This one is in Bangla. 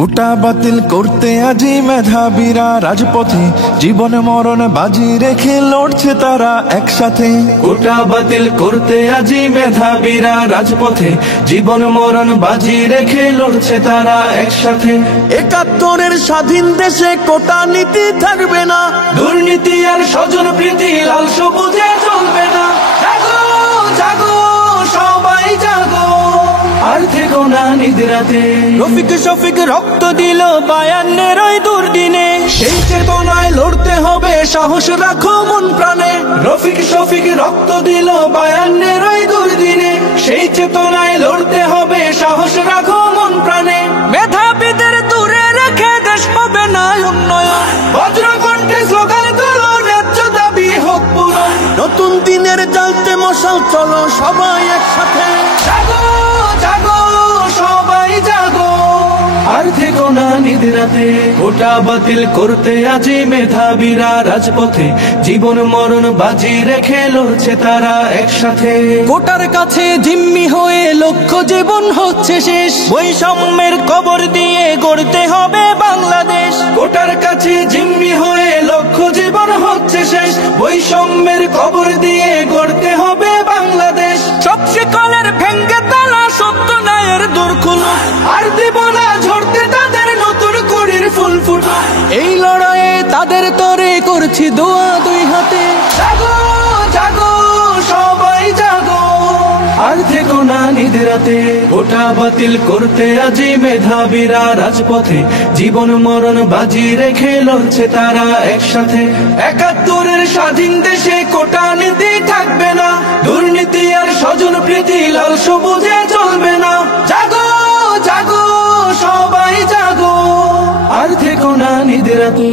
কোটা বাতিল করতে আজি মেধাবীরা রাজপথে, জীবন মরণ বাজি রেখে লড়ছে তারা একসাথে। কোটা বাতিল করতে আজি মেধাবীরা রাজপথে, জীবন মরণ বাজি রেখে লড়ছে তারা একসাথে। ৭১-এর স্বাধীন দেশে কোটা নীতি থাকবে না, দুর্নীতি আর স্বজন প্রীতি লাল সবুজে চলবে না। জাগো জাগো সবাই জাগো, আর থেকো না নিদ্রাতে। রফিক শফিক রক্ত দিল ৫২-এর ওই দুর্দিনে, সেই চেতনায় লড়তে হবে, সাহস রাখো মন প্রাণে। রফিক শফিক রক্ত দিল ৫২-এর ওই দুর্দিনে, সেই চেতনায় লড়তে হবে, সাহস রাখো মন প্রাণে। মেধাবীদের দূরে রেখে দেশ হবে না উন্নয়ন, বজ্রকণ্ঠে স্লোগান তোলো, ন্যায্য দাবি হোক পূরণ। নতুন দিনের জ্বালতে মশাল, চলো সবাই একসাথে। জাগো জাগো সবাই জাগো, আর থেকো না নিদ্রাতে। কোটা বাতিল করতে আজি মেধাবীরা রাজপথে, জীবন মরণ বাজি রেখে লড়ছে তারা একসাথে। কোটার কাছে জিম্মি হয়ে লক্ষ্য জীবন হচ্ছে শেষ, বৈষম্যের কবর দিয়ে গড়তে হবে বাংলাদেশ। কোটার কাছে জিম্মি হয়ে লক্ষ্য জীবন হচ্ছে শেষ, বৈষম্যের কবর দিয়ে গড়তে হবে বাংলাদেশ। সব শিকলের ভেঙ্গে তালা সত্য ন্যায়ের দূর খুলো, আর দেব না ঝরতে তাদের নতুন করির ফুল ফুটো। এই লড়াইয়ে তাদের তরে করছি দোয়া দুই হাতে। জাগো জাগো সবাই জাগো, আর থেকো না নিদ্রাতে। কোটা বাতিল করতে আজি মেধাবীরা রাজপথে, জীবন মরণ বাজি রেখে লড়ছে তারা একসাথে। ৭১-এর স্বাধীন দেশে কোটা নীতি থাকবে না, দুর্নীতি আর স্বজন প্রীতি লাল সবুজে চলবে না। জাগো জাগো সবাই জাগো, আর থেকো না নিদ্রাতে।